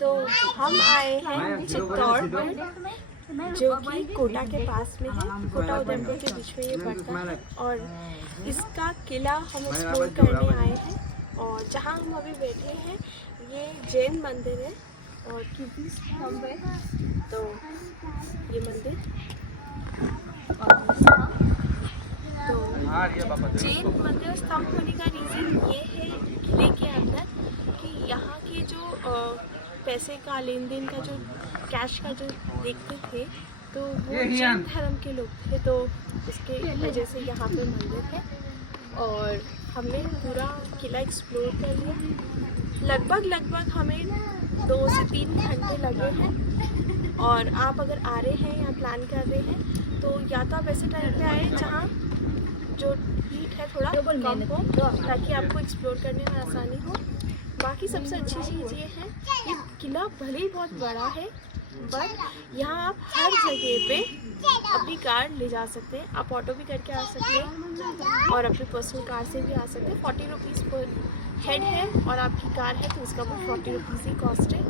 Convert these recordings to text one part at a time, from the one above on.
तो हम आए हैं चित्तौड़गढ़, जो कि कोटा के पास में है। कोटा उदयपुर के बीच में ये पड़ता है और इसका किला हम एक्सप्लोर करने आए हैं। और जहाँ हम अभी बैठे हैं ये जैन मंदिर है और कीर्ति स्तंभ है। तो ये मंदिर तो जैन मंदिर स्तंभ होने का रीज़न ये है किले के अंदर कि यहाँ के जो पैसे का लेन देन का जो कैश का जो देखते थे तो वो जैन धर्म के लोग थे, तो उसके वजह से यहाँ पे मंदिर है। और हमने पूरा किला एक्सप्लोर कर लिया। लगभग हमें 2 से 3 घंटे लगे हैं। और आप अगर आ रहे हैं या प्लान कर रहे हैं तो या तो आप ऐसे टाइम पे आए जहाँ जो हीट है थोड़ा कम हो, ताकि आपको एक्सप्लोर करने में आसानी हो। बाकी सबसे अच्छी चीज़ ये है कि किला भले ही बहुत बड़ा है, बट यहाँ आप हर जगह पे अपनी कार ले जा सकते हैं। आप ऑटो भी करके आ सकते हैं और अपनी पर्सनल कार से भी आ सकते हैं। 40 रुपीज़ पर हेड है और आपकी कार है तो उसका भी 40 रुपीज़ ही कॉस्ट है।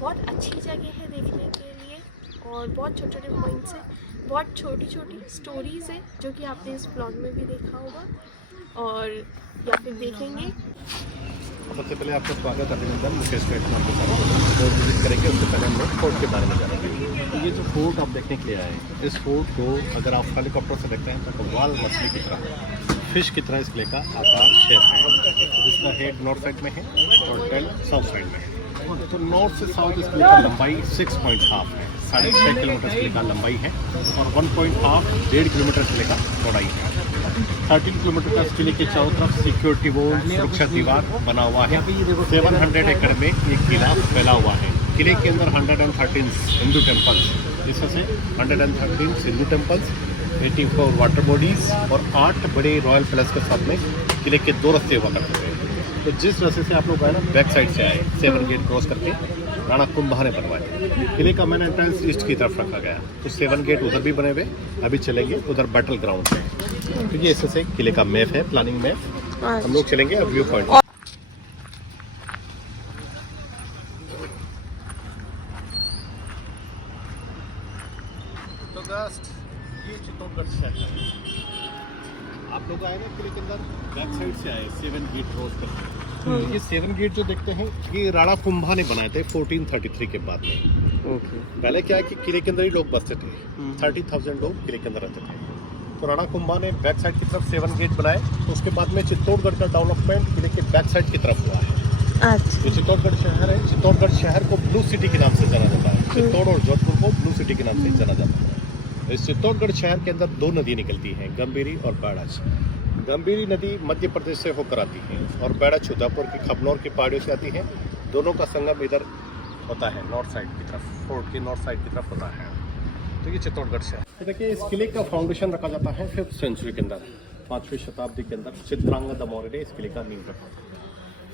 बहुत अच्छी जगह है देखने के लिए और बहुत छोटे छोटे पॉइंट्स हैं, बहुत छोटी छोटी स्टोरीज़ है जो कि आपने इस ब्लॉग में भी देखा होगा और या फिर देखेंगे। सबसे पहले आपका स्वागत अभिनंदन मुकेश नाम के साथ जो विजिट करेंगे। उससे पहले हम लोग फोर्ट के बारे में जानेंगे। तो ये जो फोर्ट आप देखने के लिए आए हैं, इस फोर्ट को अगर आप हेलीकॉप्टर से देखते हैं तो वाल मछली की तरह, फिश की तरह इस किले का आकार शेप है, जिसका हेड नॉर्थ साइड में है और टेल साउथ साइड में है। तो नॉर्थ से साउथ इस किले का लंबाई 6.5 है, 6.5 किलोमीटर किले का लंबाई है और 1.5 किलोमीटर किले का चौड़ाई है। 13 किलोमीटर का किले के चारों तरफ सिक्योरिटी वॉल सुरक्षा दीवार बना हुआ है। 700 एकड़ में ये किला फैला हुआ है। किले के अंदर 113 हिंदू टेम्पल्स, इसमें से 113 हिंदू टेम्पल्स, 84 वाटर बॉडीज और 8 बड़े रॉयल पैलेस के साथ में किले के 2 रास्ते हुआ करते हैं। तो जिस रास्ते से आप लोग आए ना, बैक साइड से आए, 7 गेट क्रॉस करके राणा कुंभा ने बनवाए। किले का मेन एंट्रेंस ईस्ट की तरफ रखा गया, तो 7 गेट उधर भी बने हुए। अभी चलेंगे उधर बैटल ग्राउंड है, क्योंकि तो ऐसे से किले का मैप है, प्लानिंग मैप। हम लोग चलेंगे अब व्यू पॉइंट। तो जस्ट ये चित्तौड़गढ़ शहर है। आप लोग आए ना किले के अंदर, बैक साइड से आए, 7 गेट क्रॉस करके। ये 7 गेट जो देखते हैं ये राणा कुंभा ने बनाए थे 1433 के बाद में। पहले क्या है कि किले के अंदर ही लोग बसते थे, 30,000 लोग किले के अंदर रहते थे। तो राणा कुंभा ने बैक साइड की तरफ 7 गेट बनाए। तो उसके बाद में चित्तौड़गढ़ का डेवलपमेंट किले के बैक साइड की तरफ हुआ है। जो चित्तौड़गढ़ शहर है, चित्तौड़गढ़ शहर को ब्लू सिटी के नाम से जाना जाता है। चित्तौड़ और जोधपुर को ब्लू सिटी के नाम से जाना जाता है। इस चित्तौड़गढ़ शहर के अंदर 2 नदी निकलती हैं, गंभीरी और बाड़ाच। गंभीरी नदी मध्य प्रदेश से होकर आती है और बाड़ाच उदयपुर की खबनौर की पहाड़ियों से आती है। दोनों का संगम इधर होता है, नॉर्थ साइड की तरफ, फोर्ट की नॉर्थ साइड की तरफ होता है। तो ये चित्तौड़गढ़ शहर। तो देखिए इस किले का फाउंडेशन रखा जाता है 5th सेंचुरी के अंदर, 5वीं शताब्दी के अंदर चित्रांगद मौर्य ने इस किले का नींव रखा।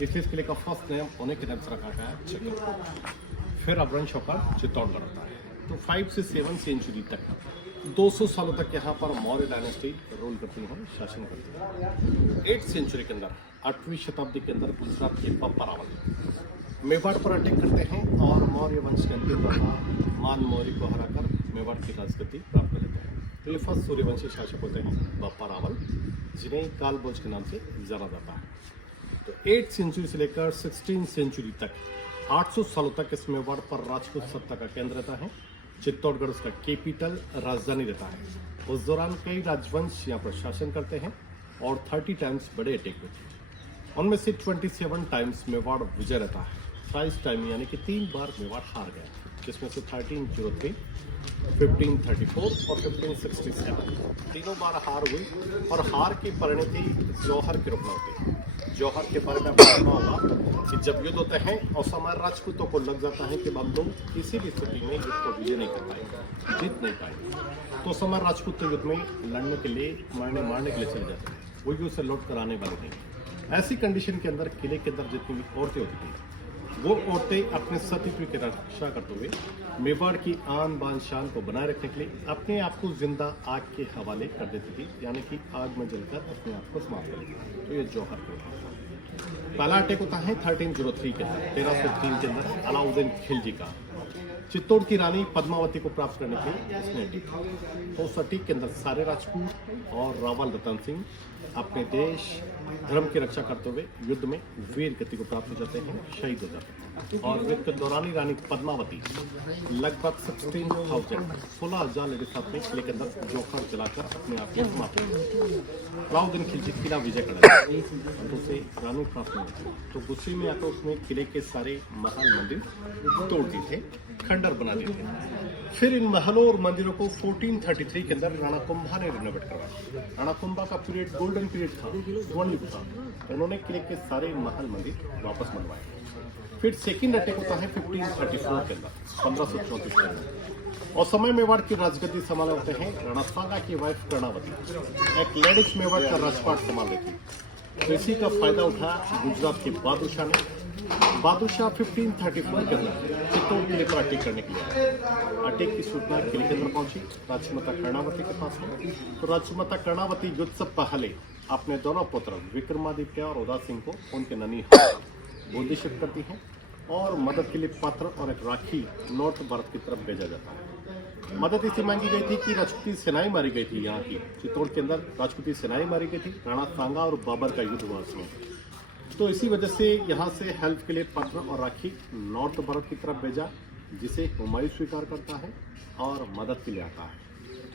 इसलिए इस किले का फर्स्ट नेम होने के नाम से रखा गया है चित्तौड़गढ़। फिर अपभ्रंश होकर चित्तौड़गढ़ होता है। तो 5 से 7 सेंचुरी तक 200 सालों तक यहाँ पर मौर्य डायनेस्टी रूल करती है, शासन करती है। 8th सेंचुरी के अंदर, 8वीं शताब्दी के अंदर गुजरात के बप्पा रावल मेवाड़ पर अटैक करते हैं और मौर्य वंश के अंतिम मान मौर्य को हराकर मेवाड़ की राजगद्दी प्राप्त कर लेते हैं। तो ये फर्स्ट सूर्यवंशी शासक होते हैं बप्पा रावल, जिन्हें कालभोज के नाम से जाना जाता है। तो 8th सेंचुरी से लेकर 16th सेंचुरी तक 800 सालों तक इस मेवाड़ पर राजपूत सत्ता का केंद्र रहता है। चित्तौड़गढ़ उसका कैपिटल, राजधानी रहता है। उस दौरान कई राजवंश यहाँ पर शासन करते हैं और 30 टाइम्स बड़े अटैक होते हैं। उनमें से 27 टाइम्स मेवाड़ विजय रहता है। 23 टाइम यानी कि 3 बार मेवाड़ हार गया, जिसमें से 1303, 1534 और 1567 तीनों बार हार हुई। और हार की परिणति जौहर के रूप में होती है। जौहर के बारे में आपको सुना होगा कि जब युद्ध होते हैं और समय राजपूतों को लग जाता है कि हम लोग किसी भी स्थिति में युद्ध को विजय नहीं कर पाएंगे, जीत नहीं पाएंगे, तो समय राजपूत युद्ध में लड़ने के लिए, मारने के लिए चले जाते हैं। वो युद्ध से लौट कर आने वाले नहीं। ऐसी कंडीशन के अंदर किले के अंदर जितनी भी औरतें होती थी, वो औरतें अपने सतीत्व की रक्षा करते हुए मेवाड़ की आन बान शान को बनाए रखने के लिए अपने आप को जिंदा आग के हवाले कर देती थी, यानी कि आग में जलकर अपने आप को समाप्त कर लेती थी। तो ये जौहर के पहला अटैक होता है 1303 के अंदर 1303 के अंदर अलाउद्दीन खिलजी का चित्तौड़ की रानी पद्मावती को प्राप्त करने के लिए इसने अटैक किया। तो उस अटैक के अंदर सारे राजपूत और रावल रतन सिंह अपने देश धर्म की रक्षा करते हुए युद्ध में वीर गति को प्राप्त हो जाते हैं, शहीद हो जाते हैं। और युद्ध के दौरान ही रानी पद्मावती लगभग 16,000 लेडीज साथ में किले के अंदर जोखर जलाकर अपने आप को समाप्त कर दिया। अलाउद्दीन खिलजी किला विजय कर लिया तो उसे रानी प्राप्त नहीं हुई, तो गुस्से में आकर उसने किले के सारे महल मंदिर तोड़ दिए थे, खंडर बना दिए थे। फिर इन महलों और मंदिरों को 1433 के अंदर राणा कुंभा ने रिनोवेट करवाया। राणा कुंभा का पीरियड गोल्डन पीरियड था, स्वर्णिम था। तो उन्होंने किले के सारे महल मंदिर वापस बनवाए। फिर सेकंड अटैक होता है 1534 के अंदर 1534 के अंदर, और समय मेवाड़ की राजगद्दी संभाले होते हैं राणा सांगा की वाइफ कर्णावती, एक लेडीज मेवाड़ का राजपाट संभाल रही थी। तो इसी का फायदा उठाया गुजरात के बादशाह ने। बादशाह 1534 के अंदर चित्तौड़ किले पर अटैक करने के लिए आए। अटैक की सूचना किले के अंदर पहुंची राजमाता कर्णावती के पास में। तो राजमाता कर्णावती युद्ध से पहले अपने दोनों पुत्र विक्रमादित्य और उदय सिंह को उनके ननिहाल बूंदी शिफ्ट करती हैं और मदद के लिए पत्र और एक राखी नॉर्थ भारत की तरफ भेजा जाता है। मदद इसी मांगी गई थी कि राजपूती सेनाएं मारी गई थी। यहाँ की चित्तौड़ के अंदर राजपूती सेनाएं मारी गई थी, राणा सांगा और बाबर का युद्ध हुआ उसमें। तो इसी वजह से यहाँ से हेल्प के लिए पत्र और राखी नॉर्थ भारत की तरफ भेजा, जिसे हुमायूं स्वीकार करता है और मदद के लिए आता है,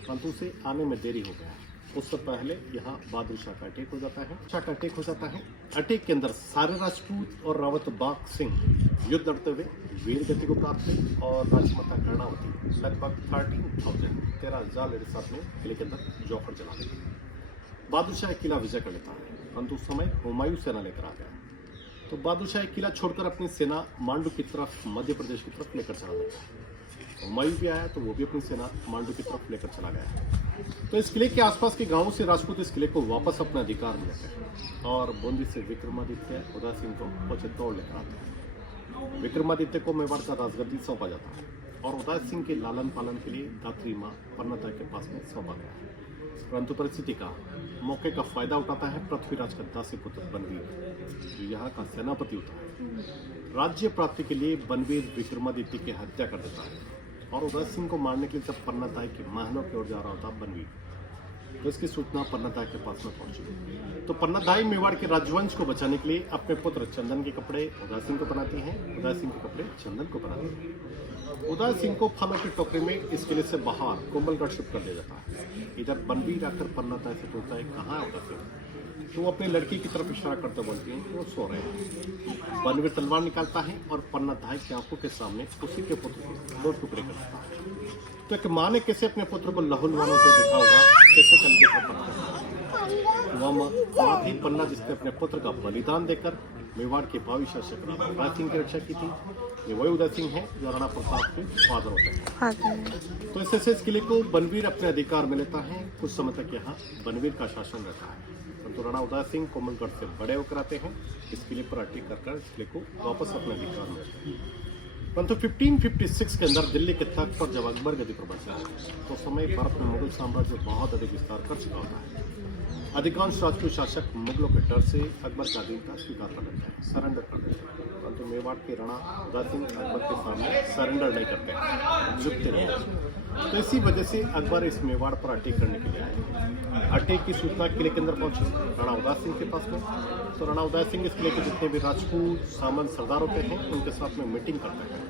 परंतु उसे आने में देरी हो गया। उससे पहले यहाँ बहादुर शाह का अटैक हो जाता है। शाह का अटैक हो जाता है। अटैक के अंदर सारे राजपूत और रावत बाग सिंह युद्ध लड़ते हुए वीर गति को प्राप्त हुई और राजमाता कर्णावती लगभग 13,000 लेडीज साथ में किले के अंदर जोखर चला गई। बहादुर शाह किला विजय कर लेता है, परंतु उस समय हुमायूं सेना लेकर आ गया। तो बहादुर शाह किला छोड़कर अपनी सेना मांडू की तरफ, मध्य प्रदेश की तरफ लेकर चला गया। हुमायूं भी आया तो वो भी अपनी सेना मांडू की तरफ लेकर चला गया। तो इस किले के आसपास के गांवों से राजपूत इस किले को वापस अपना अधिकार में लेते हैं और बूंदी से विक्रमादित्य उदय सिंह को चित्तौड़ लेकर आते हैं। विक्रमादित्य को मेवाड़ का राजगद्दी सौंपा जाता है और उदय सिंह के लालन पालन के लिए दात्री माँ पन्नता के पास में सौंपा गया है। परंतु परिस्थिति का मौके का फायदा उठाता है पृथ्वीराज का दासी पुत्र बनवीर, जो यहाँ का सेनापति होता है। राज्य प्राप्ति के लिए बनवीर विक्रमादित्य की हत्या कर देता है और उदय सिंह को मारने के लिए जब पन्नताई के महलों की ओर जा रहा होता बनवीर, तो इसकी सूचना पन्नताई के पास में पहुंची। तो पन्नताई मेवाड़ के राजवंश को बचाने के लिए अपने पुत्र चंदन के कपड़े उदय सिंह को बनाती हैं, उदय सिंह के कपड़े चंदन को बनाती हैं। उदय सिंह को फलों की टोकरी में इस किले से बाहर कुंभलगढ़ शिफ्ट कर दिया जाता है। इधर बनवीर आकर पन्नताई से पूछता है कहाँ है उदय सिंह, तो वो अपनी लड़की की तरफ इशारा करते बोलती हैं कि वो सो रहे हैं। बनवीर तलवार निकालता है और पन्नताई की आंखों के सामने उसी के पुत्र के 2 टुकड़े कर देता है। तो एक माँ ने कैसे अपने पुत्र को लहूलुहान होते देखा होगा, कैसे चल के वह थी पन्ना जिसने अपने पुत्र का बलिदान देकर मेवाड़ के भावी शासक राणा उदय सिंह की रक्षा की थी। ये वही उदय सिंह है जो राणा प्रताप के फादर होते हैं। तो ऐसे इस किले को बनवीर अपने अधिकार में लेता है। कुछ समय तक यहाँ बनवीर का शासन रहता है, परंतु राणा उदय सिंह कोमलगढ़ से बड़े होकर आते हैं। इस किले पर अटैक कर इस किले को वापस अपने अधिकार में लेते हैं। परंतु 1556 के अंदर दिल्ली के तख्त पर जब अकबर गद्दी पर बैठता है तो समय भारत में मुगल साम्राज्य बहुत अधिक विस्तार कर चुका होता है। अधिकांश राजपूत शासक मुगलों के डर से अकबर का अधीनता स्वीकार कर लेते हैं, सरेंडर कर देते हैं। परंतु मेवाड़ के राणा उदय सिंह अकबर के सामने सरेंडर नहीं करते, झुकते नहीं। तो इसी वजह से अकबर इस मेवाड़ पर अटैक करने के लिए आए। अटैक की सूचना किले के अंदर पहुंची राणा उदय सिंह के पास में। तो राणा उदय सिंह इस किले के जितने भी राजपूत सामंत सरदार होते हैं उनके साथ में मीटिंग करते हैं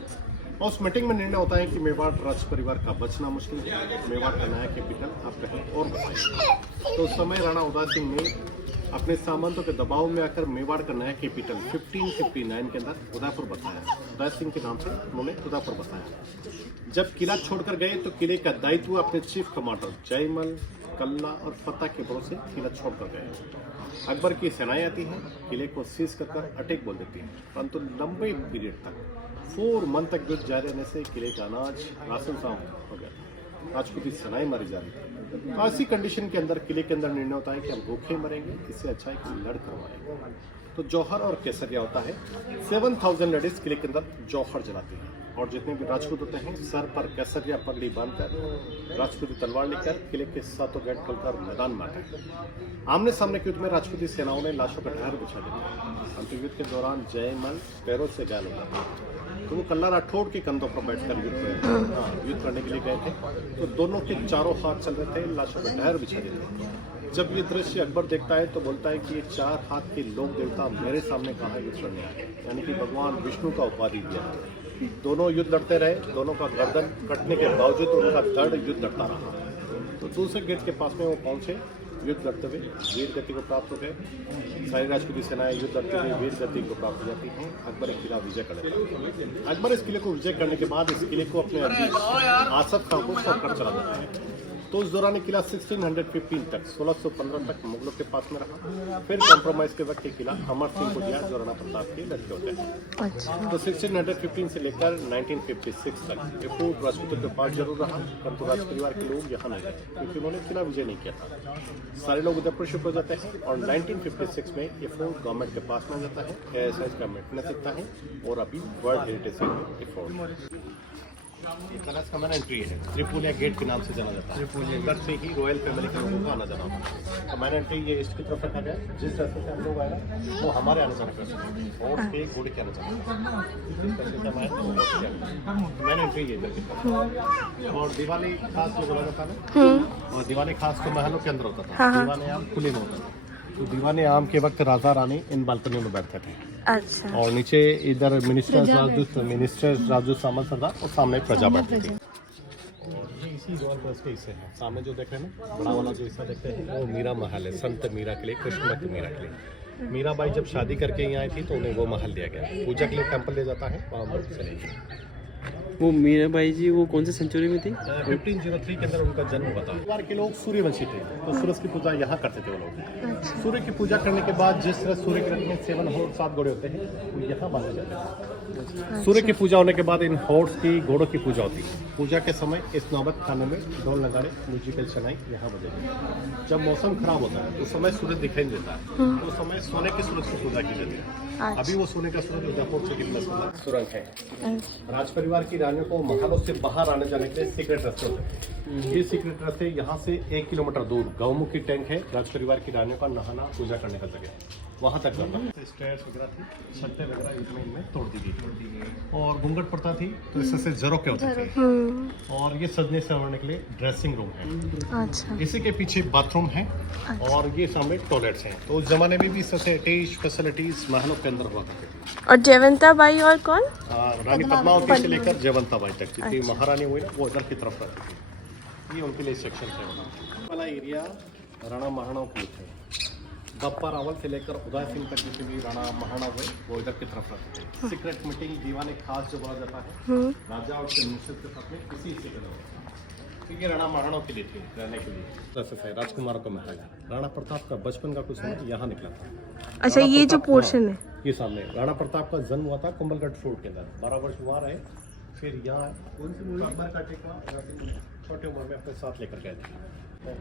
और उस मीटिंग में निर्णय होता है कि मेवाड़ राज परिवार का बचना मुश्किल है, मेवाड़ का नया कैपिटल आप कहीं और बताइए। तो उस समय राणा उदय सिंह ने अपने सामंतों के दबाव में आकर मेवाड़ का नया कैपिटल 1559 के अंदर उदयपुर बताया। उदय सिंह के नाम से उन्होंने उदयपुर बताया। जब किला छोड़कर गए तो किले का दायित्व अपने चीफ कमांडर जयमल, कल्ला और फतेह के भरोसे किला छोड़कर गए। अकबर की सेनाएं आती हैं, किले को सीज कर अटैक बोल देती हैं, परंतु लंबे पीरियड तक 4 मंथ तक युद्ध जारी रहने से किले का अनाज राशन समाप्त हो गया था। राजपूती सेनाएं मारी जा रही थी। तो ऐसी कंडीशन के अंदर किले के अंदर निर्णय होता है कि हम भूखे मरेंगे, इससे अच्छा है कि लड़ कर मरेंगे। तो जौहर और केसरिया होता है। 7000 लेडीज किले के अंदर जौहर जलाती हैं। और जितने भी राजपूत होते हैं सर पर केसरिया पगड़ी बांधकर राजपूती तलवार लेकर किले के सातों गेट खोलकर मैदान में आते हैं। आमने सामने के युद्ध में राजपूती सेनाओं ने लाशों का ढेर बिछा दिया। अंतयुद्ध के दौरान जयमल पैरों से घायल हो गया तो वो कल्ला राठौड़ के कंधों पर बैठकर युद्ध करने के लिए गए थे। तो दोनों के चारों हाथ चल रहे थे, लाशों का ढेर बिछा दिए थे। जब ये दृश्य अकबर देखता है तो बोलता है कि ये 4 हाथ के लोक देवता मेरे सामने कहाँ युद्ध करने आए, यानी कि भगवान विष्णु का उपाधि दिया है। दोनों युद्ध लड़ते रहे, दोनों का गर्दन कटने के बावजूद उनका दृढ़ युद्ध लड़ता रहा। तो दूसरे गेट के पास में वो पहुंचे, युद्ध लड़ते हुए वीर गति को प्राप्त हो गए। सारी राजपूती सेनाएं युद्ध लड़ते हुए वीर गति को प्राप्त हो जाती हैं। अकबर एक किला विजय कर लेता है। अकबर इस किले को विजय करने के बाद इस किले को अपने आसफ खां को सौंप कर चला जाता है। तो उस दौरान ये किला 1615 तक 1615 तक मुगलों के पास में रहा। फिर कॉम्प्रोमाइज के वक्त ये किला अमर सिंह को दिया जो राणा प्रताप के लड़के होते हैं। अच्छा। तो 1615 से लेकर 1956 तक ये फोर्ट राजपूतों के पास जरूर रहा, परंतु राज परिवार के लोग यहाँ नहीं रहे क्योंकि उन्होंने किला विजय नहीं किया था। सारे लोग उदयपुर शिफ्ट हो जाते हैं और 1956 में ये फोर्ट गवर्नमेंट के पास में जाता है। ASIS का मेंटेनेंस दिखता है और अभी वर्ल्ड हेरिटेज साइट में ये फोर्ट ये कलश का मैन एंट्री है। त्रिपुलिया गेट के नाम से जाना जाता है। त्रिपुलिया से ही रॉयल फैमिली के लोगों को आना जाना होता है। तो मैन एंट्री ये ईस्ट की तरफ रखा गया। जिस रास्ते से हम लोग आए ना वो हमारे आने जाना कर और पे घोड़े के आने जाना मैन एंट्री ये इधर की तरफ। और दिवाली खास जो बोला जाता है ना, और दिवाली खास तो महलों के अंदर होता था, दीवाने आम खुले में होता था। तो दीवाने आम के वक्त राजा रानी इन बालकनियों में बैठते थे। अच्छा। और नीचे इधर मिनिस्टर राजू सामंत सरदार और सामने प्रजा बैठती थी। ये इसी रॉयल पैलेस के हिस्से हैं। सामने जो देख रहे हैं ना बड़ा वाला जो हिस्सा देखते हैं वो मीरा महल है, संत मीरा के लिए, कृष्ण भक्त मीरा के लिए। मीराबाई जब शादी करके यहाँ आई थी तो उन्हें वो महल दिया गया। पूजा के लिए टेम्पल ले जाता है, वहाँ मूर्ति चलेगी। वो मीराबाई जी वो कौन से सेंचुरी में थी? 1503 के अंदर उनका जन्म हुआ था। परिवार के लोग सूर्यवंशी थे तो सूरज की पूजा यहाँ करते थे वो लोग। सूर्य की पूजा करने के बाद जिस तरह सूर्य के रथ में 7 घोड़े होते हैं वो यहाँ बांधे जाते हैं। सूर्य की पूजा होने के बाद इन हॉर्स की घोड़ों की पूजा होती है। पूजा के समय इस नौबत खाने में ढोल नगाड़े म्यूजिकल शनाई यहाँ बजेगी। जब मौसम खराब होता है उस समय सूरज दिखाई नहीं देता है, तो उस समय सोने के सूरज की पूजा की जाती है। अभी वो सोने का सूरज उदयपुर से कितना सुरंग है। राज परिवार की रानियों को महलों से बाहर आने जाने के लिए सीक्रेट रास्ते होते हैं। ये सीक्रेट रास्ते यहाँ से 1 किलोमीटर दूर गौमुखी टैंक है। राज परिवार की रानियों का नहाना पूजा करने का जगह वहाँ तक जाना। स्टेयर्स वगैरह थी, छतें वगैरह इनमें तोड़ दी गई और घूंघट पड़ता थी तो इससे झरोखे होते थे। और ये सजने संवरने के लिए ड्रेसिंग रूम है। अच्छा। इसी के पीछे बाथरूम है और ये सामने टॉयलेट्स हैं। तो उस जमाने में भी फैसिलिटीज महलों के अंदर हुआ करती थी। और जयवंता बाई और कौन? रानी पद्मावती से लेकर जयवंता बाई तक जितनी महारानी हुई वो इधर की तरफ रहती थी। ये उनके लिए सेक्शन है। वाला एरिया राणा महाराणाओं के लिए थे। बप्पा रावल से लेकर उदय सिंह तक जितने भी राणा महाराणा हुए वो इधर की तरफ रहते थे। सीक्रेट मीटिंग दीवाने खास जो बोला जाता है राजा और मिनिस्टर के साथ में इसी हिस्से के लोग, क्योंकि राणा महाराणाओं के लिए थी रहने के लिए। राजकुमारों का महल राणा प्रताप का बचपन का कुछ समय यहाँ निकला था। अच्छा, ये जो पोर्शन है ये सामने राणा प्रताप का जन्म हुआ था कुंभलगढ़ फोर्ट के अंदर। 12 वर्ष वहाँ रहे, फिर यहाँ का टेका छोटे उम्र में अपने साथ लेकर गए थे। और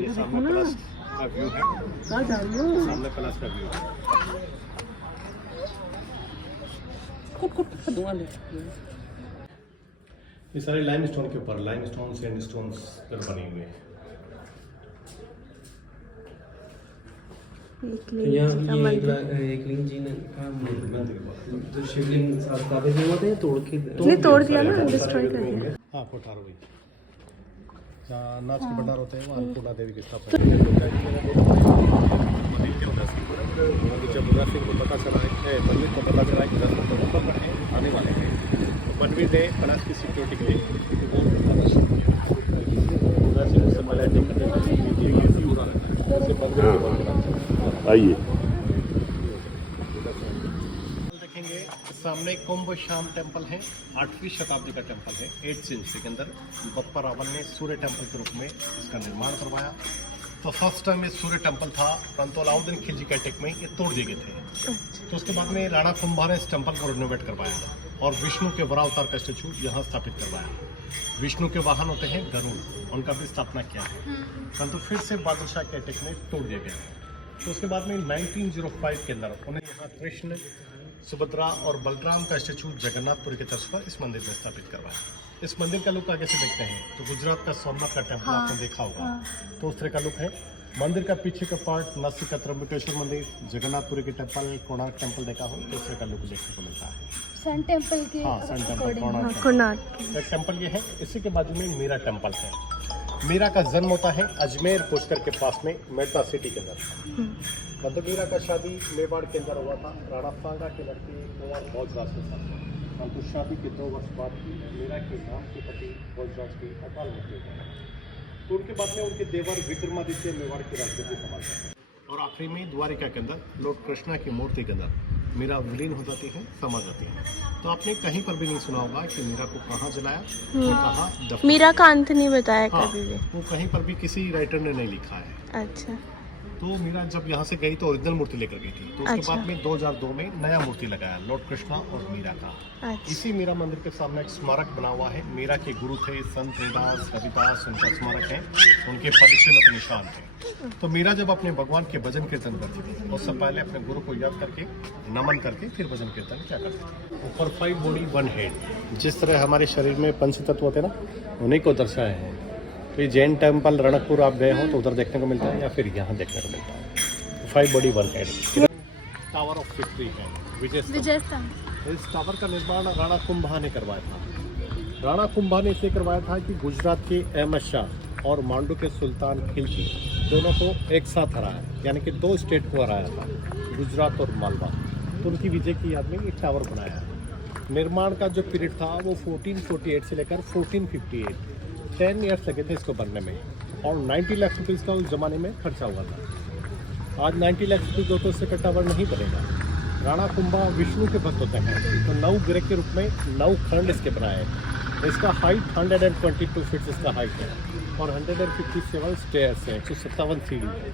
ये सामने प्लस का व्यू है, सामने प्लस का व्यू है। ये सारे लाइम स्टोन के ऊपर लाइम स्टोन सैंड स्टोन पर बने हुए हैं। एक लिंग जी ने तो शिवलिंग स्थापित हुआ था, तोड़ के नहीं तोड़ दिया ना, डिस्ट्रॉय कर दिया। हाँ, कोठार हुई जहाँ नाच के भंडार होते हैं वहाँ अन्नपूर्णा देवी की स्थापना। जब उदय सिंह को पता चला है, बनवीर को पता चला कि 10 लोग ऊपर बढ़े आने वाले हैं, तो बनवीर ने कलश की सिक्योरिटी के लिए वो आना शुरू किया। उदय सिंह उससे पहले अटैक करने का पूरा रहता है, जैसे बनवीर आइए देखेंगे। सामने कुंभ श्याम टेम्पल है, 8वीं शताब्दी का टेम्पल है। 8th सेंचुरी के अंदर बप्पा रावल ने सूर्य टेम्पल के रूप में इसका निर्माण करवाया। तो फर्स्ट टाइम ये सूर्य टेम्पल था, परंतु अलाउद्दीन खिलजी के अटैक में ये तोड़ दिए गए थे। तो उसके बाद में राणा कुंभा ने इस टेम्पल को रिनोवेट करवाया और विष्णु के वरावतार का स्टेचू यहाँ स्थापित करवाया। विष्णु के वाहन होते हैं गरुड़, उनका भी स्थापना किया है, परंतु फिर से बादल शाह के अटैक में तोड़ दिया गया। तो उसके बाद में 1905 के अंदर उन्हें यहाँ कृष्ण सुभद्रा और बलराम का स्टेचू जगन्नाथपुरी की तर्ज पर इस मंदिर में स्थापित करवाया। इस मंदिर का लुक आगे से देखते हैं तो गुजरात का सोमनाथ का टेम्पल आपने देखा होगा, तो उस तरह का लुक है। मंदिर का पीछे का पार्ट नासिक का त्र्यंबकेश्वर मंदिर, जगन्नाथपुरी के टेम्पल, कोणार्क टेम्पल देखा हो तो उस तरह का लुक देखने को मिलता है। सन टेम्पल के हाँ, सन टेम्पल कोणार्क कोणार्क। एक टेम्पल ये है। इसी के बाजू में मीरा टेम्पल है। मीरा का जन्म होता है अजमेर पुष्कर के पास में मेड़ता सिटी के अंदर। मतलब मीरा का शादी मेवाड़ के अंदर हुआ था, राणा सांगा की लड़की कुंवर भोजराज के साथ। परंतु शादी के 2 वर्ष बाद मीरा के नाम के पति भोजराज की अकाल मृत्यु हो गई। तो उनके बाद में उनके देवर विक्रमादित्य मेवाड़ की राजगद्दी संभालते और आखिरी में द्वारिका के अंदर लॉर्ड कृष्णा की मूर्ति के अंदर मीरा विलीन हो जाती है, समा जाती है। तो आपने कहीं पर भी नहीं सुना होगा कि मीरा को कहाँ जलाया, कहाँ दफन। मीरा का अंत नहीं बताया हाँ, कभी भी। वो कहीं पर भी किसी राइटर ने नहीं लिखा है। अच्छा। तो मीरा जब यहाँ से गई तो ओरिजिनल मूर्ति लेकर गई थी, तो उसके अच्छा। बाद में 2002 में नया मूर्ति लगाया लॉर्ड कृष्णा और मीरा का। अच्छा। इसी मीरा मंदिर के सामने एक स्मारक बना हुआ है। मीरा के गुरु थे संत रविदास, रविदास उनका स्मारक है, उनके पदचिन्ह के निशान थे। तो मीरा जब अपने भगवान के भजन कीर्तन करती थी उससे पहले अपने गुरु को याद करके नमन करके फिर भजन कीर्तन क्या करती थी। ऊपर 5 बॉडी 1 हेड, जिस तरह हमारे शरीर में पंच तत्व होते हैं ना, उन्हीं को दर्शाए हैं। तो ये जैन टेम्पल रणकपुर आप गए हो तो उधर देखने को मिलता है या फिर यहाँ देखने को मिलता है। 5 body 1 head. Tower of victory है विजय स्तंभ। इस टावर का निर्माण राणा कुंभा ने करवाया था। राणा कुंभा ने इसे करवाया था कि गुजरात के अहमद शाह और मांडू के सुल्तान खिलजी दोनों को एक साथ हराया, यानी कि 2 स्टेट को हराया था, गुजरात और मालवा। तो उनकी विजय की याद में ये टावर बनाया। निर्माण का जो पीरियड था वो 1448 से लेकर 1458, 10 ईयर्स लगे थे इसको बनने में, और 90 लाख रुपीज़ का उस जमाने में खर्चा हुआ था। आज 90 लाख रुपये दो तो इससे का टावर नहीं बनेगा। राणा कुंभा विष्णु के भक्त होते हैं, तो 9 ग्रह के रूप में 9 खंड इसके बनाए हैं। इसका हाइट 122 फीट इसका हाइट है और 157 स्टेयर्स हैं, 157 सीढ़ी है।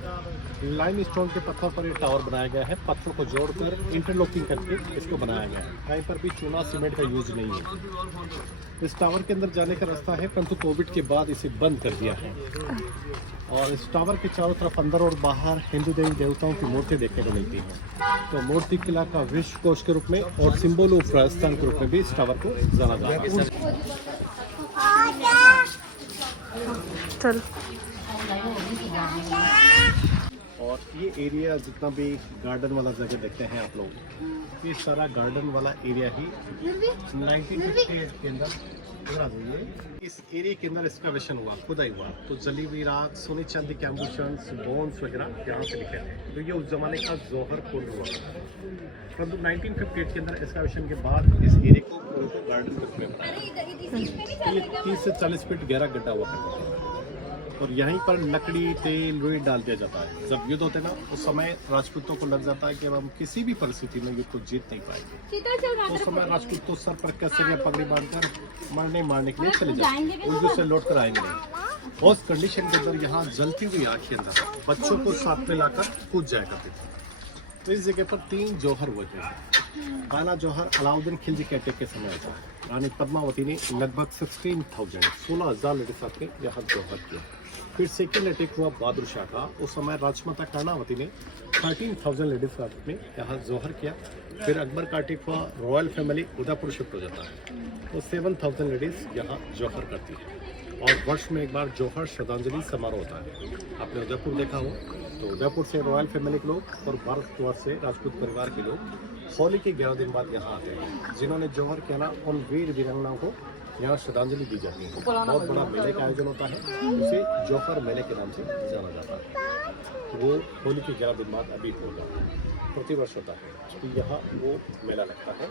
लाइन स्टोन के पत्थर पर ये टावर बनाया गया है। पत्थरों को जोड़कर इंटरलॉकिंग करके इसको बनाया गया है। कहीं पर भी चूना सीमेंट का यूज नहीं है। इस टावर के अंदर जाने का रास्ता है, परंतु कोविड के बाद इसे बंद कर दिया है। और इस टावर के चारों तरफ अंदर और बाहर हिंदू देवी देवताओं की मूर्ति देखने को मिलती है। तो मूर्ति किला का विश्व कोश के रूप में और सिंबल ऑफ राजस्थान के रूप में भी इस टावर को जाना जाता है। चलो। और ये एरिया जितना भी गार्डन वाला जगह देखते हैं आप लोग, ये सारा गार्डन वाला एरिया ही 1958 के अंदर, इधर आ जाइए, इस एरिया के अंदर एक्सकवेशन हुआ, खुदाई हुआ। तो जली हुई राख, सोने चांदी के एम्बुशंस, बोन्स वगैरह यहाँ से निकले थे। तो ये उस जमाने का जौहर कुंड हुआ। परंतु 1958 के अंदर एक्सकवेशन के बाद इस एरिया को गार्डन के रूप में बनाया। 30 से 40 फीट गहरा गड्ढा हुआ है और यहीं पर लकड़ी, तेल, रुई डाल दिया जाता है। जब युद्ध होते ना उस समय राजपूतों को लग जाता है कि अब हम किसी भी परिस्थिति में युद्ध को जीत नहीं पाएंगे। उस समय राजपूत को सर पर कसर या पगड़ी बांधकर मारने के लिए चले जाएंगे, उस से लौट कर आएंगे नहीं। उस कंडीशन के अंदर यहाँ जलती हुई आग के अंदर बच्चों को साथ में लाकर कूद जाया करते थे। तो इस जगह पर 3 जौहर हुए थे। पहला जौहर अलाउद्दीन खिलजी के अटैक के समय था। रानी पद्मावती ने लगभग 16,000 लड़के साथ में यहाँ जौहर किया। फिर सेकेंड अटैक हुआ बहादुर शाह का। उस समय राजमाता कर्णावती ने 13,000 लेडीज साथ में यहाँ जौहर किया। फिर अकबर का अटैक हुआ, रॉयल फैमिली उदयपुर शिफ्ट हो जाता है, तो 7,000 लेडीज यहाँ जौहर करती है। और वर्ष में एक बार जौहर श्रद्धांजलि समारोह होता है। आपने उदयपुर देखा हो तो उदयपुर से रॉयल फैमिली के लोग और भारत द्वार से राजपूत परिवार के लोग होली के 11 दिन बाद यहाँ आते हैं। जिन्होंने जौहर किया ना, उन वीर वीरांगनाओं को यहाँ श्रद्धांजलि दी जाती है। बहुत बड़ा मेले का आयोजन होता है, उसे जौहर मेले के नाम से जाना जाता है। वो होली के 11 दिन बाद अभी होगा, प्रति वर्ष होता है। तो यहाँ वो मेला लगता है।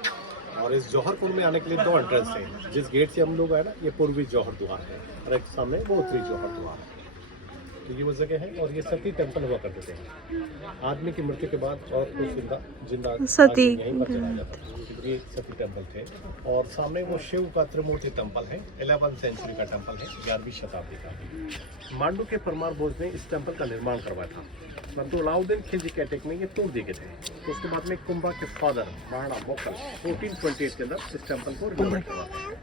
और इस जौहर कुंड में आने के लिए 2 एंट्रेंस हैं। जिस गेट से हम लोग आए ना, ये पूर्वी जौहर द्वार है और एक सामने वो उत्तरी जौहर द्वार है। तो ये वो जगह है। और ये सती टेम्पल हुआ करते थे। आदमी की मृत्यु के बाद और को जिंदा सती यहीं पर चढ़ाया जाता है। ये सती टेम्पल थे। और सामने वो शिव का त्रिमूर्ति टेम्पल है, 11वीं सेंचुरी का टेम्पल है, 11वीं शताब्दी का। मांडू के परमार भोज ने इस टेम्पल का निर्माण करवाया था, परंतु अलाउद्दीन खिलजी के अटैक में ये तोड़ दिए गए थे। तो उसके बाद में कुंभा के फादर महाराणा मोकल 1428 के अंदर इस टेम्पल को रिनोवेट करवाते हैं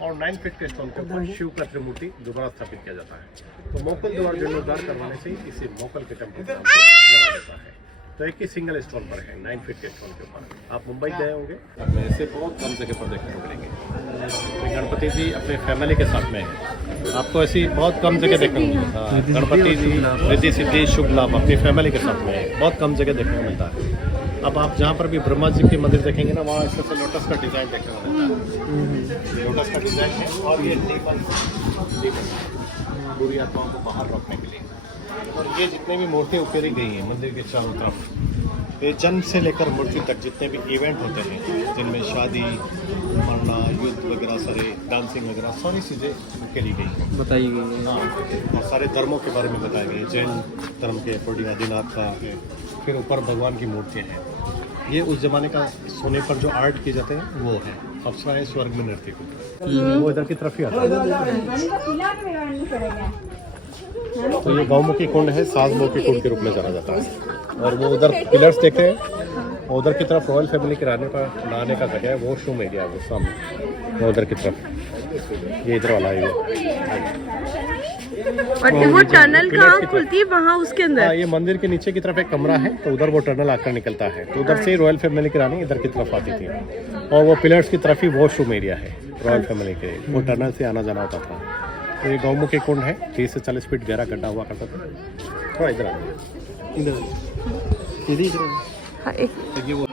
और 9 फीट के स्टोन के ऊपर शिव का त्रिमूर्ति दोबारा स्थापित किया जाता है। तो मोकल द्वारा जीर्णोद्धार करवाने से इसे मोकल के टेम्पल के नाम से जाना जाता है। तो एक ही सिंगल स्टोन पर है, 9 फीट के स्टोन के ऊपर। आप मुंबई गए होंगे, अब ऐसे बहुत कम जगह पर देखने को मिलेंगे। तो गणपति जी अपने फैमिली के साथ में है, आपको ऐसी बहुत कम जगह देखने को मिलता है। गणपति जी रिद्धि सिद्धि शुभ लाभ अपनी फैमिली के साथ में है, बहुत कम जगह देखने को मिलता है। अब आप जहाँ पर भी ब्रह्मा जी के मंदिर देखेंगे ना, वहाँ इससे लोटस का डिज़ाइन देखने को मिलता है। लोटस का डिज़ाइन है और ये बुरी आत्माओं को बाहर रखने के लिए। और ये जितने भी मूर्तियाँ उकेरी गई हैं मंदिर के चारों तरफ, ये जन्म से लेकर मृत्यु तक जितने भी इवेंट होते हैं, जिनमें शादी, मरना, युद्ध वगैरह, सारे डांसिंग वगैरह सारी चीज़ें उकेरी गई हैं, बताई गई है। हाँ, और सारे धर्मों के बारे में बताई गई। जैन धर्म के अकॉर्डिंग आदिनाथ का है, फिर ऊपर भगवान की मूर्तियाँ हैं। ये उस जमाने का सोने पर जो आर्ट किए जाते हैं वो है। अप्सराएं स्वर्ग में नृत्य करती हैं, वो इधर की तरफ ही आता है। तो ये गौमुखी कुंड है, सातमुखी कुंड के रूप में जाना जाता है। और वो उधर पिलर्स देखे हैं, और उधर की तरफ रॉयल फैमिली के नहाने का जगह है, वो शूम एरिया है वो सामने, वो उधर की तरफ, ये इधर वाला है। और वो टनल कहाँ खुलती है वहाँ उसके अंदर? हाँ, ये मंदिर के नीचे की तरफ एक कमरा है, तो उधर वो टनल आकर निकलता है, तो उधर से रॉयल फैमिली की रानी इधर की तरफ आती थी। और वो पिलर्स की तरफ ही वॉशरूम एरिया है रॉयल फैमिली के, वो टनल से आना जाना होता था। तो ये गौमुखी कुंड है, 30 से 40 फीट गहरा गड्ढा हुआ करता था। थोड़ा इधर आ इधर हाँ, एक ये वो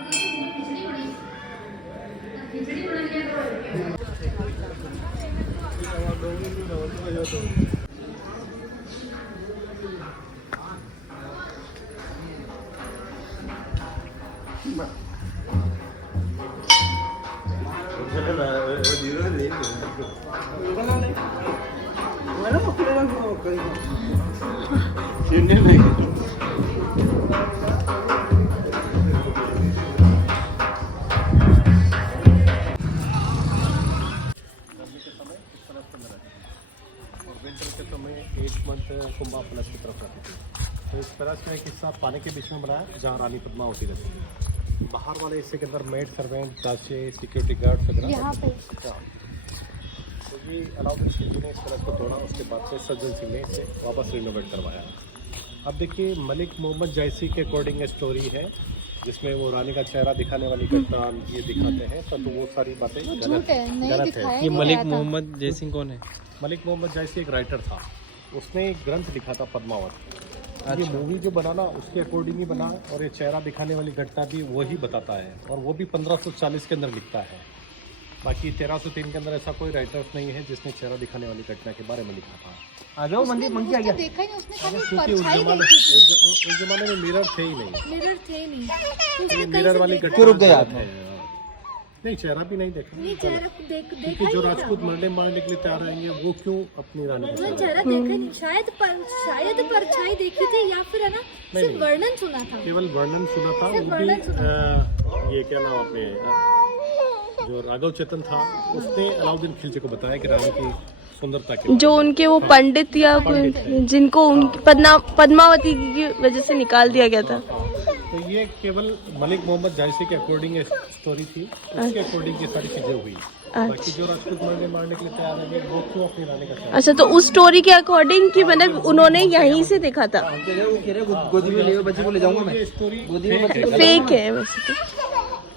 कुंभा प्लस की तरफ जाती थी। तो इस तरह से एक हिस्सा पानी के बीच में बनाया जहाँ रानी पद्मा होती रहती है। बाहर वाले हिस्से के अंदर मेड सर्वेंट, दासे, सिक्योरिटी गार्ड वगैरह यहाँ पे। तो ये अलाउद्दीन खिलजी ने इस तरह को तोड़ा, उसके बाद से सज्जन सिंह ने इसे वापस रिनोवेट करवाया। अब देखिए मलिक मोहम्मद जायसी के अकॉर्डिंग स्टोरी है, जिसमें वो रानी का चेहरा दिखाने वाली घटना ये दिखाते हैं, तो वो सारी बातें गलत है। ये मलिक मोहम्मद जयसिंह कौन है? मलिक मोहम्मद जायसी एक राइटर था, उसने एक ग्रंथ लिखा था पद्मावत। ये मूवी जो बना ना उसके अकॉर्डिंग ही बना, और ये चेहरा दिखाने वाली घटना भी वही बताता है, और वो भी 1540 के अंदर लिखता है। बाकी 1303 के अंदर ऐसा कोई राइटर्स नहीं है जिसने चेहरा दिखाने वाली घटना के बारे में लिखा था। आ जाओ मंदिर मंगी आ गया। देखा ही उसने कभी क्योंकि उस जमाने में मिरर थे ही नहीं, मिरर वाली घटना रुक गया था। नहीं, चेहरा भी नहीं देखा, क्योंकि जो राजपूत मारने के लिए तैयार रहेंगे वो क्यों अपनी रानी को चेहरा देखा नहीं, शायद परछाई देखी थी, या फिर है ना सिर्फ वर्णन सुना था, केवल वर्णन सुना था। वो भी ये क्या नाम अपने जो राघव चेतन था, उसने अलाउद्दीन खिलजी को बताया कि रानी की सुंदरता के, जो उनके वो पंडित या जिनको उनकी पद्मावती की वजह से निकाल दिया गया था। तो ये केवल मलिक मोहम्मद जायसी के अकॉर्डिंग स्टोरी थी, उसके अकॉर्डिंग ये सारी चीजें हुई। बाकी जो राजपूत मारने के लिए तैयार है वो क्यों अपनी रानी का। अच्छा, तो उस स्टोरी के अकॉर्डिंग कि मतलब उन्होंने यहीं से देखा था। फेक है वैसे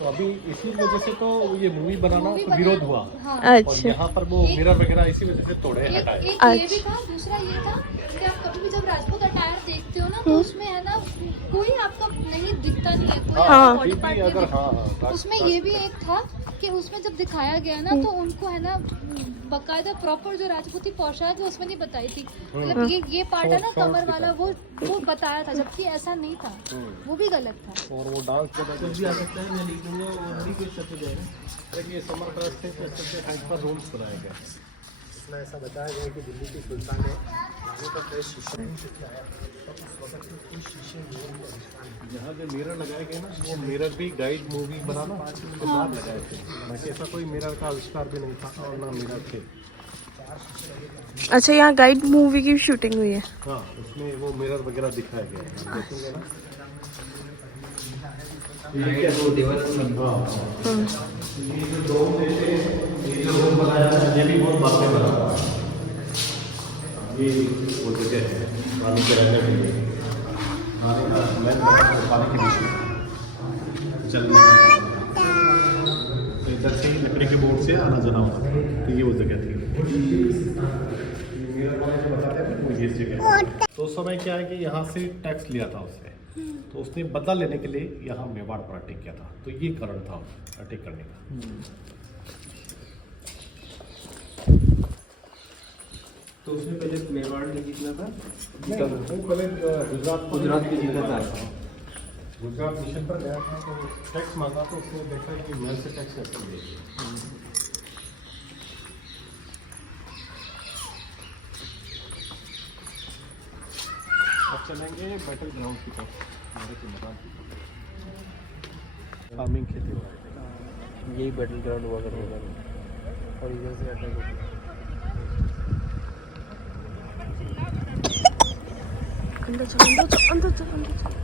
तो अभी इसी वजह से तो ये मूवी बनाना तो विरोध हुआ। अच्छा, और यहाँ पर वो मिरर वगैरह इसी वजह से तोड़े हटाए। एक ये भी था, दूसरा ये था कि आप कभी भी जब राजपूत अटायर देखते हो ना, तो उसमें है ना कोई आपका नहीं दिखता नहीं है, कोई हाँ, बॉडी पार्ट नहीं दिखता। हाँ, उसमें ये भी एक था कि उसमें जब दिखाया गया ना, तो उनको है ना बकायदा प्रॉपर जो राजपूती पोशाक है उसमें नहीं बताई थी, मतलब ये पार्ट है ना कमर वाला, वो बताया था, जबकि ऐसा नहीं था, वो भी गलत था। और वो डांस भी आ सकता है, मैं लिख दूंगा और भी कुछ सकते जाएगा। ये समर ट्रस्ट थे, तो अच्छे टाइप पर रूल्स बनाए गए। इसमें ऐसा बताया गया कि दिल्ली की सुल्तान ने रानी का फ्रेश शीशे यहाँ जो मिरर लगाए गए ना, वो मिरर भी गाइड मूवी बनाना के बाद लगाए थे। बाकी ऐसा कोई मिरर का आविष्कार भी नहीं था और ना मिरर थे। अच्छा, यहाँ गाइड मूवी की शूटिंग हुई है। हाँ, उसमें वो मिरर वगैरह दिखाया गया है, देखेंगे ना। ये भी बहुत बाद में बना, ये वो जगह है रानी के रहने के लिए, रानी का पानी के बीच में तो ये वो जगह थी, मेरा वाला जो बताते हैं वो ये जगह। तो उस समय क्या है कि यहाँ से टैक्स लिया था उसने, तो उसने बदला लेने के लिए यहाँ मेवाड़ पर अटैक किया था, तो ये कारण था अटैक करने का। तो उसने पहले मेवाड़ में जीतना था, वो पहले गुजरात में जीता था। गुजरात मिशन पर गया था, तो टैक्स मांगा, तो उसने देखा कि मैं से टैक्स कैसे मिलेगी। अब चलेंगे बैटल ग्राउंड की तरफ, हमारे के मैदान की तरफ। फार्मिंग खेती हो रहा है, यही बैटल ग्राउंड हुआ करता था और इधर से अटैक होता था। अंदर चलो, अंदर चलो, अंदर चलो, अंदर चलो।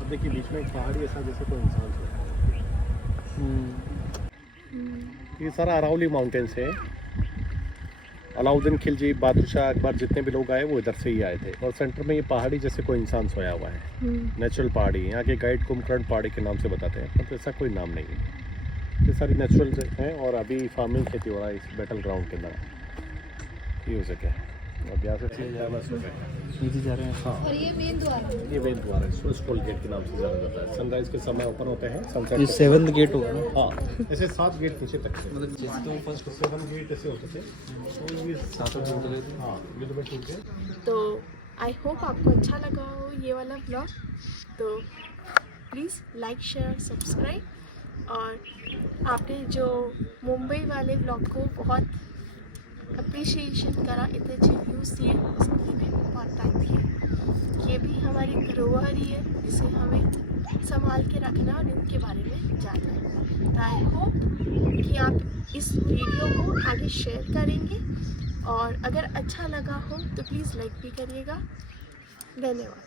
अब देखिए बीच में एक पहाड़ी ऐसा जैसे कोई इंसान है। ये सारा अरावली माउंटेन्स है। अलाउद्दीन खिलजी, बादल शाह, अकबर, जितने भी लोग आए वो इधर से ही आए थे। और सेंटर में ये पहाड़ी जैसे कोई इंसान सोया हुआ है, नेचुरल पहाड़ी। यहाँ के गाइड कुंभकर्ण पहाड़ी के नाम से बताते हैं, पर ऐसा कोई नाम नहीं है। ये सारी नेचुरल हैं और अभी फार्मिंग खेती हो रहा है इस बैटल ग्राउंड के अंदर। ये हो सके अब यहाँ से नीचे जा रहे हैं। हाँ, और ये मेन द्वार है। ये मेन द्वार है, सूरज कोल गेट के नाम से जाना जाता है। सनराइज के समय ओपन होते हैं, सनसेट ये 7th गेट होगा ना? हाँ, ऐसे 7 गेट नीचे तक थे। मतलब जैसे तो फर्स्ट 7 गेट ऐसे होते थे, तो ये 7 टूट गए थे। हाँ, ये तो मैं टूट गए। तो आई होप आपको अच्छा लगा हो ये वाला ब्लॉग। तो प्लीज़ लाइक, शेयर, सब्सक्राइब। और आपने जो मुंबई वाले ब्लॉग को बहुत अप्रिशिएशन करा, इतने अच्छे व्यूज़ दिए, उसके लिए भी बहुत थैंक यू। ये भी हमारी धरोहर ही है, जिसे हमें संभाल के रखना और इनके बारे में जानना है। तो आई होप कि आप इस वीडियो को आगे शेयर करेंगे, और अगर अच्छा लगा हो तो प्लीज़ लाइक भी करिएगा। धन्यवाद।